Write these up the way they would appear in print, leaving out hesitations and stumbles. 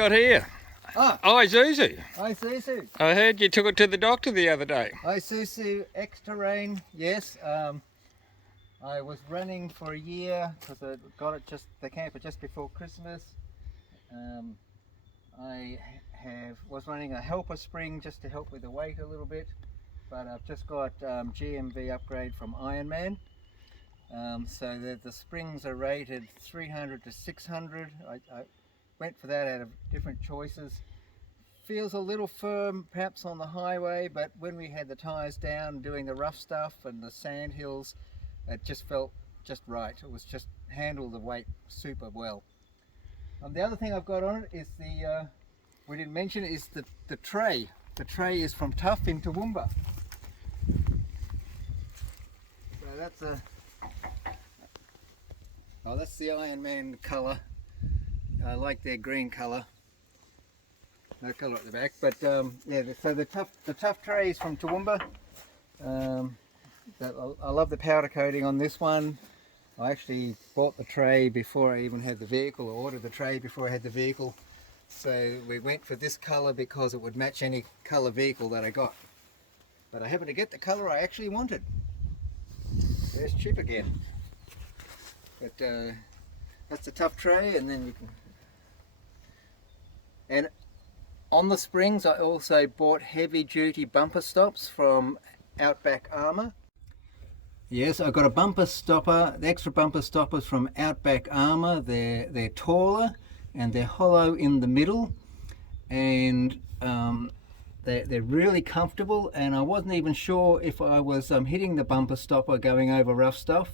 got here? Isuzu. Isuzu. I heard you took it to the doctor the other day. Isuzu X-Terrain, yes. I was running for a year because I got it the camper just before Christmas. I was running a helper spring just to help with the weight a little bit, but I've just got GMV upgrade from Ironman. So the springs are rated 300 to 600. I went for that out of different choices. Feels a little firm perhaps on the highway, but when we had the tyres down doing the rough stuff and the sand hills, it just felt just right. It was just handled the weight super well. The other thing I've got on it is we didn't mention, is the tray. The tray is from Tough in Toowoomba. So that's that's the Ironman colour. I like their green colour. No colour at the back, but yeah. So the tough tray is from Toowoomba. I love the powder coating on this one. I actually bought the tray before I even had the vehicle, or ordered the tray before I had the vehicle. So we went for this colour because it would match any colour vehicle that I got. But I happened to get the colour I actually wanted. There's Chip again. But that's the tough tray, and then you can. And on the springs, I also bought heavy-duty bumper stops from Outback Armour. Yes, I got a bumper stopper, the extra bumper stoppers from Outback Armour. They're taller and they're hollow in the middle, and they're really comfortable. And I wasn't even sure if I was hitting the bumper stopper going over rough stuff,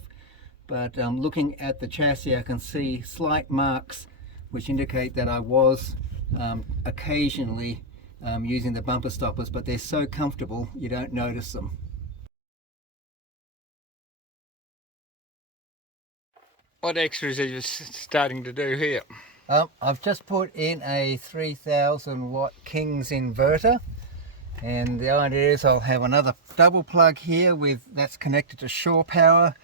but looking at the chassis, I can see slight marks which indicate that I was occasionally using the bumper stoppers, but they're so comfortable you don't notice them. What extras are you starting to do here? I've just put in a 3000 watt King's inverter, and the idea is I'll have another double plug here that's connected to shore power.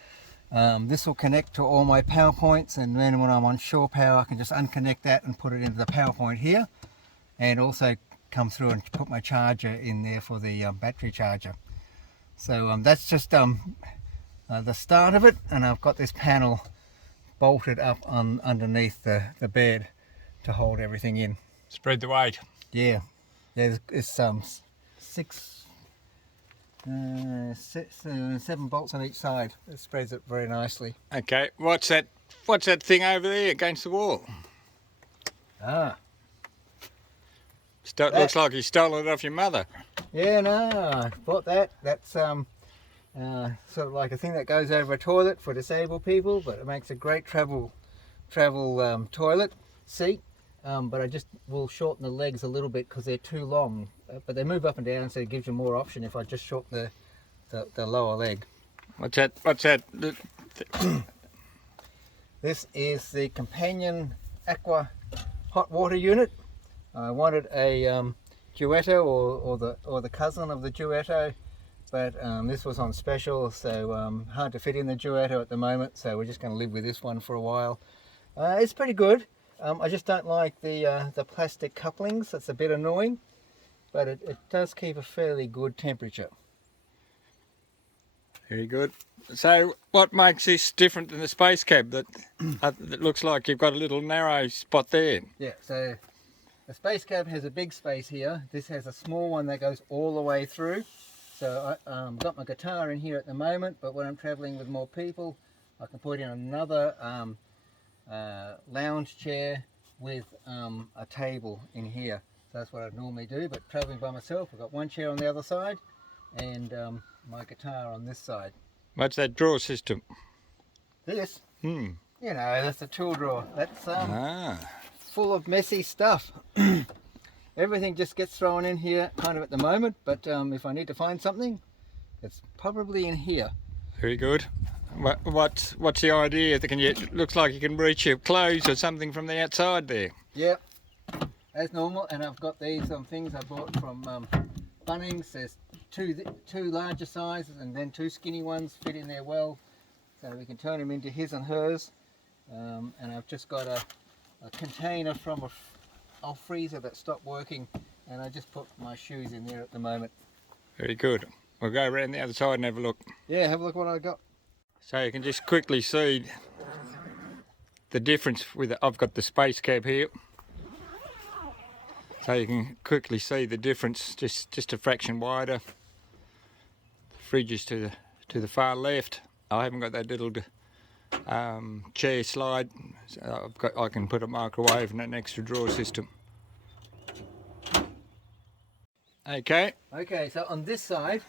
This will connect to all my power points, and then when I'm on shore power I can just unconnect that and put it into the power point here, and also come through and put my charger in there for the battery charger. So that's just the start of it, and I've got this panel bolted up underneath the bed to hold everything in. Spread the weight. Yeah, it's 7 bolts on each side. It spreads it very nicely. Okay, what's that thing over there against the wall? Looks like you stole it off your mother. Yeah, no, I bought that. That's sort of like a thing that goes over a toilet for disabled people, but it makes a great travel toilet seat. But I just will shorten the legs a little bit because they're too long. But they move up and down, so it gives you more option if I just shorten the lower leg. What's that? This is the companion aqua hot water unit. I wanted a Duetto or the cousin of the Duetto, but this was on special, so hard to fit in the Duetto at the moment, so we're just going to live with this one for a while. It's pretty good. I just don't like the plastic couplings. It's a bit annoying, but it does keep a fairly good temperature. Very good. So what makes this different than the space cab that looks like you've got a little narrow spot there? Yeah, so the space cab has a big space here. This has a small one that goes all the way through. So I've got my guitar in here at the moment, but when I'm traveling with more people, I can put in another lounge chair with a table in here. So that's what I'd normally do, but traveling by myself, I've got one chair on the other side and my guitar on this side. What's that drawer system? This? You know, that's a tool drawer. That's full of messy stuff. Everything just gets thrown in here kind of at the moment, but if I need to find something, it's probably in here. Very good. What's the idea? It looks like you can reach your clothes or something from the outside there. Yep, as normal. And I've got these things I bought from Bunnings. There's two larger sizes and then 2 skinny ones fit in there well, so we can turn them into his and hers. And I've just got a container from old freezer that stopped working, and I just put my shoes in there at the moment. Very good. We'll go around the other side and have a look. Yeah, have a look what I got. So you can just quickly see the difference with I've got the space cab here. So you can quickly see the difference, just a fraction wider. The fridge is to the far left. I haven't got that little chair slide. So I can put a microwave and an extra drawer system. Okay. Okay, so on this side,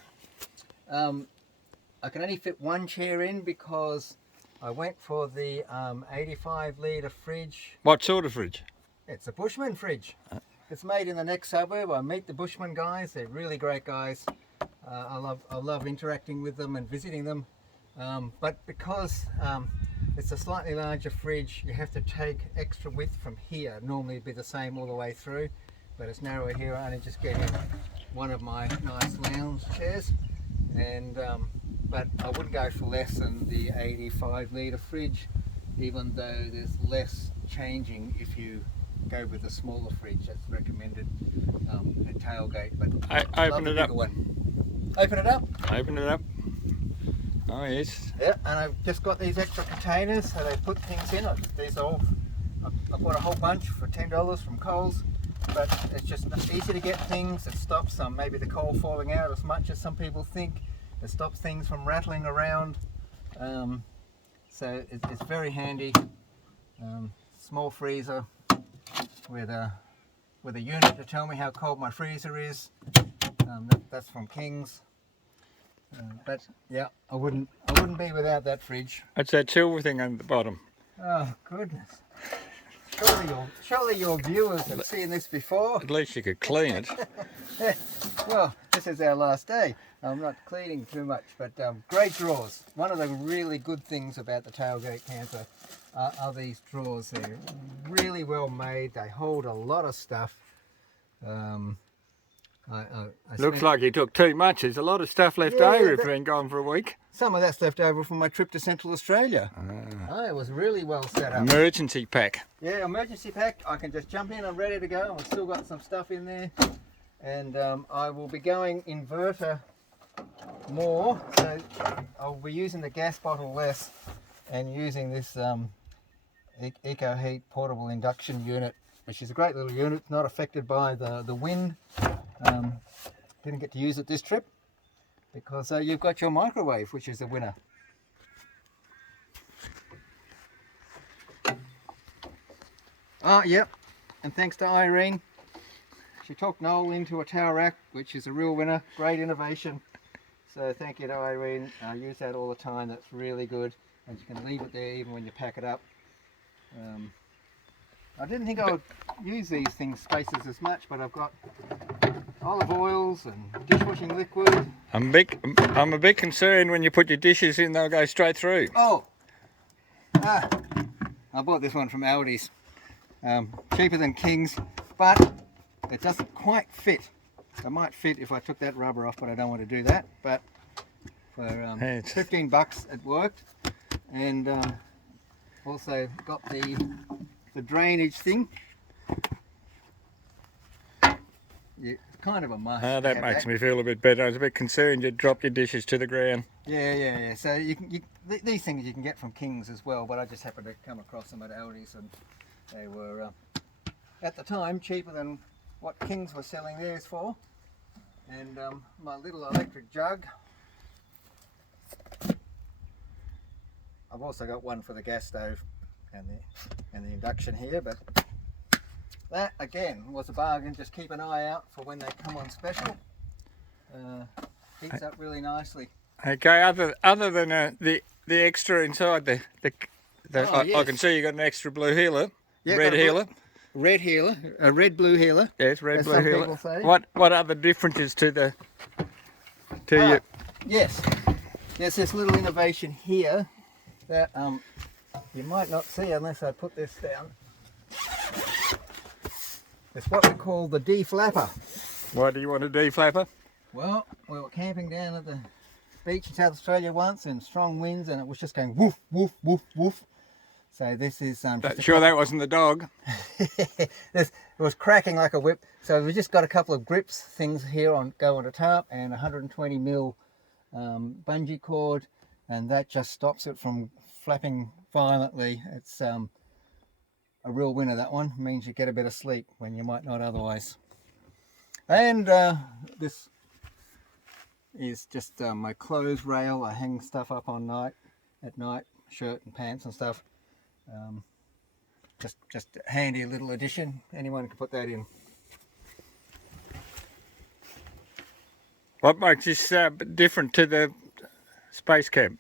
I can only fit one chair in because I went for the 85 litre fridge. What sort of fridge? It's a Bushman fridge. It's made in the next suburb. I meet the Bushman guys. They're really great guys. I love interacting with them and visiting them. But because it's a slightly larger fridge, you have to take extra width from here. Normally it'd be the same all the way through, but it's narrower here. I only just get in one of my nice lounge chairs, and but I wouldn't go for less than the 85 litre fridge, even though there's less changing if you go with a smaller fridge. That's recommended at Tailgate. But Open it up. Open it up. Open it up. Oh yes. Yeah, and I've just got these extra containers, so they put things in. These are all. I bought a whole bunch for $10 from Coles, but it's just easy to get things. It stops maybe the coal falling out as much as some people think. It stops things from rattling around. So it's very handy. Small freezer with a unit to tell me how cold my freezer is. That's from King's. But yeah, I wouldn't be without that fridge. That's that silver thing on the bottom. Oh goodness! Surely your viewers have seen this before. At least you could clean it. Well, this is our last day. I'm not cleaning too much, but great drawers. One of the really good things about the Tailgate camper are these drawers. They're really well made. They hold a lot of stuff. Looks like you took too much. There's a lot of stuff left over if you've been gone for a week. Some of that's left over from my trip to Central Australia. It was really well set up. Emergency pack. Yeah, emergency pack. I can just jump in. I'm ready to go. I've still got some stuff in there. And I will be going inverter more. So I'll be using the gas bottle less and using this EcoHeat portable induction unit, which is a great little unit. It's not affected by the wind. Didn't get to use it this trip because you've got your microwave, which is a winner. Yep, and thanks to Irene, she talked Noel into a tower rack, which is a real winner. Great innovation. So thank you to Irene. I use that all the time. That's really good, and you can leave it there even when you pack it up. I didn't think I would use these spaces as much, but I've got olive oils and dishwashing liquid. I'm a bit concerned when you put your dishes in, they'll go straight through. Oh, I bought this one from Aldi's. Cheaper than King's, but it doesn't quite fit. It might fit if I took that rubber off, but I don't want to do that. But for $15 it worked, and also got the drainage thing. Yeah, kind of a must. That makes me feel a bit better. I was a bit concerned you'd drop your dishes to the ground. Yeah. So these things you can get from King's as well, but I just happened to come across them at Aldi's, and they were at the time cheaper than what King's was selling theirs for. And my little electric jug. I've also got one for the gas stove and the induction here, but that again was a bargain. Just keep an eye out for when they come on special. Heats up really nicely. Okay, other than the extra inside Yes. I can see you got an extra blue healer, Yeah, red healer. Red healer, a red blue healer. Yes, red as blue some healer. people say. What other differences to you? Yes, there's this little innovation here that you might not see unless I put this down. It's what we call the deflapper. Why do you want a deflapper? Well, we were camping down at the beach in South Australia once in strong winds, and it was just going woof, woof, woof, woof. So this is Sure that wasn't the dog. it was cracking like a whip. So we've just got a couple of grips things here go on the top, and 120 mil bungee cord, and that just stops it from flapping violently. It's a real winner, that one. It means you get a bit of sleep when you might not otherwise. And this is just my clothes rail. I hang stuff up at night, shirt and pants and stuff. Just a handy little addition. Anyone can put that in. What makes this different to the space camp?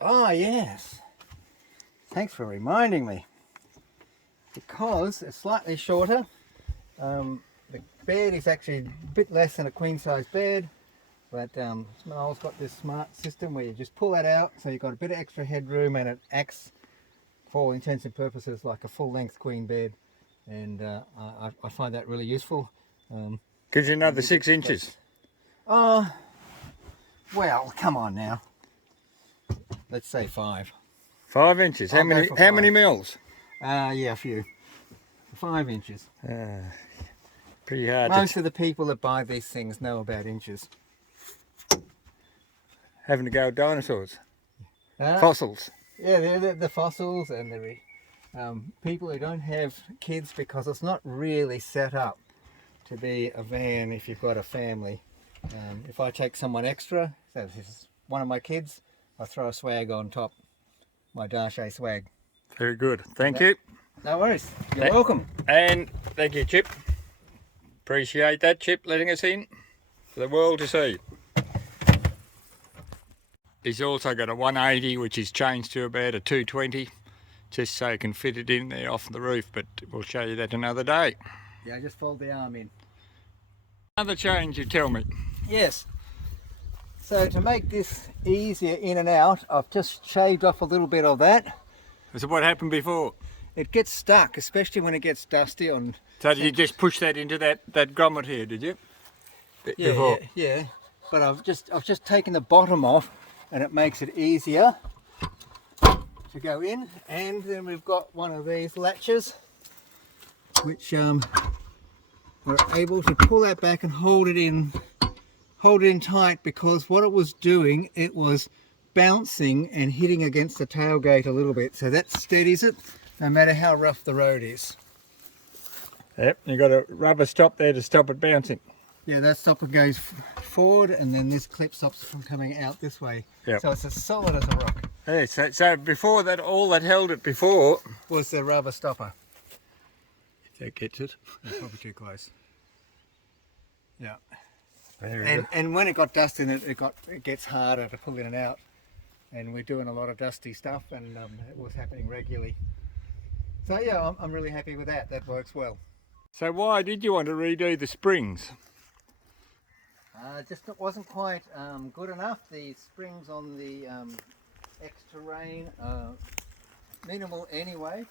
Ah, yes. Thanks for reminding me. Because it's slightly shorter. The bed is actually a bit less than a queen size bed, but Noel's got this smart system where you just pull that out, so you've got a bit of extra headroom, and it acts for all intents and purposes like a full-length queen bed, and I find that really useful. Gives you another 6 inches. Well, come on now. Let's say 5. 5 inches. How many mils? Yeah, a few. 5 inches. Pretty hard. Most of the people that buy these things know about inches. Having to go with dinosaurs. Fossils. Yeah, the fossils, and the people who don't have kids, because it's not really set up to be a van if you've got a family. If I take someone extra, so if this is one of my kids, I throw a swag on top, my Darshay swag. Very good. Thank you. No worries. You're welcome. And thank you, Chip. Appreciate that, Chip, letting us in for the world to see. He's also got a 180, which is changed to about a 220, just so you can fit it in there off the roof, but we'll show you that another day. Yeah, just fold the arm in. Another change, you tell me. Yes. So to make this easier in and out, I've just shaved off a little bit of that. So what happened before? It gets stuck, especially when it gets dusty on. So did you just push that into that grommet here, did you? Yeah. But I've just taken the bottom off, and it makes it easier to go in. And then we've got one of these latches, which we're able to pull that back and hold it in tight, because what it was doing, it was bouncing and hitting against the tailgate a little bit, so that steadies it no matter how rough the road is. Yep, you've got a rubber stop there to stop it bouncing. Yeah, that stopper goes forward, and then this clip stops it from coming out this way. Yep. So it's as solid as a rock. Yeah, so before that, all that held it before was the rubber stopper. If that gets it. It's probably too close. Yeah. Very good. And when it got dust in it, it gets harder to pull in and out. And we're doing a lot of dusty stuff, and it was happening regularly. So yeah, I'm really happy with that. That works well. So why did you want to redo the springs? Just it wasn't quite good enough. The springs on the X-Terrain are minimal anyway,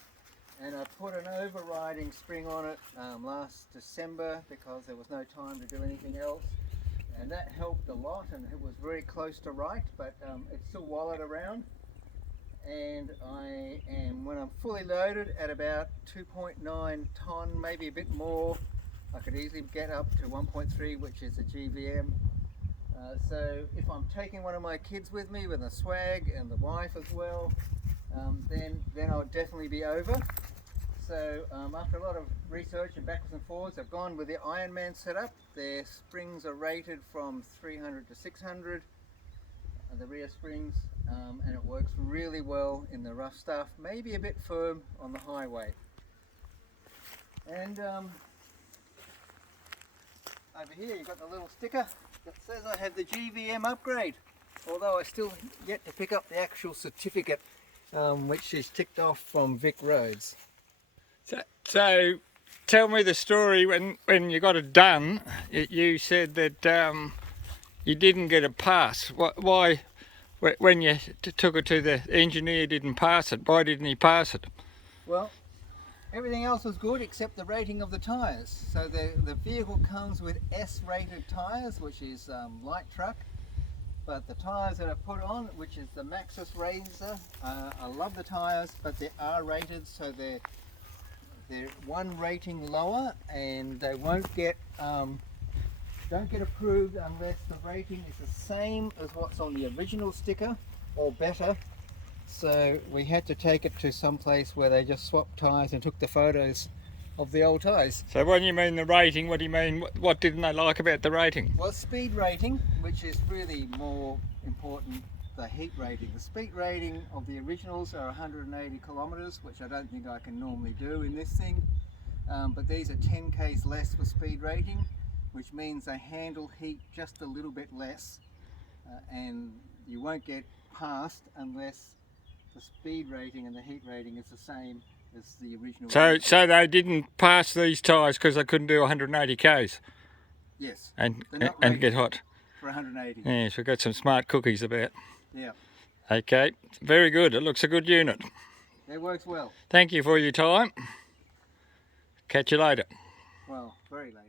and I put an overriding spring on it last December because there was no time to do anything else, and that helped a lot, and it was very close to right, but it still wallowed around. And I am, when I'm fully loaded, at about 2.9 tonne, maybe a bit more. I could easily get up to 1.3, which is a GVM. So if I'm taking one of my kids with me, with a swag and the wife as well, then I'll definitely be over. So after a lot of research and backwards and forwards, I've gone with the Ironman setup. Their springs are rated from 300 to 600, the rear springs, and it works really well in the rough stuff, maybe a bit firm on the highway. And over here you've got the little sticker that says I have the GVM upgrade, although I still yet to pick up the actual certificate, which is ticked off from Vic Roads. So tell me the story when you got it done. You said that you didn't get a pass. Why, when you took it to the engineer, didn't pass it? Why didn't he pass it? Well, everything else was good except the rating of the tyres. So the vehicle comes with S-rated tyres, which is light truck, But the tyres that I put on, which is the Maxxis Razor, I love the tyres, but they are rated, so they're one rating lower, and they won't get don't get approved unless the rating is the same as what's on the original sticker or better. So we had to take it to some place where they just swapped tyres and took the photos of the old tyres. So when you mean the rating, what do you mean? What didn't they like about the rating? Well, speed rating, which is really more important, the heat rating. The speed rating of the originals are 180 kilometres, which I don't think I can normally do in this thing. But these are 10 k's less for speed rating, which means they handle heat just a little bit less, and you won't get past unless the speed rating and the heat rating is the same as the original. So they didn't pass these tyres because they couldn't do 180 k's. Yes. And rated get hot. for 180. Yes, we've got some smart cookies about. Yeah. Okay, very good. It looks a good unit. It works well. Thank you for your time. Catch you later. Well, very later.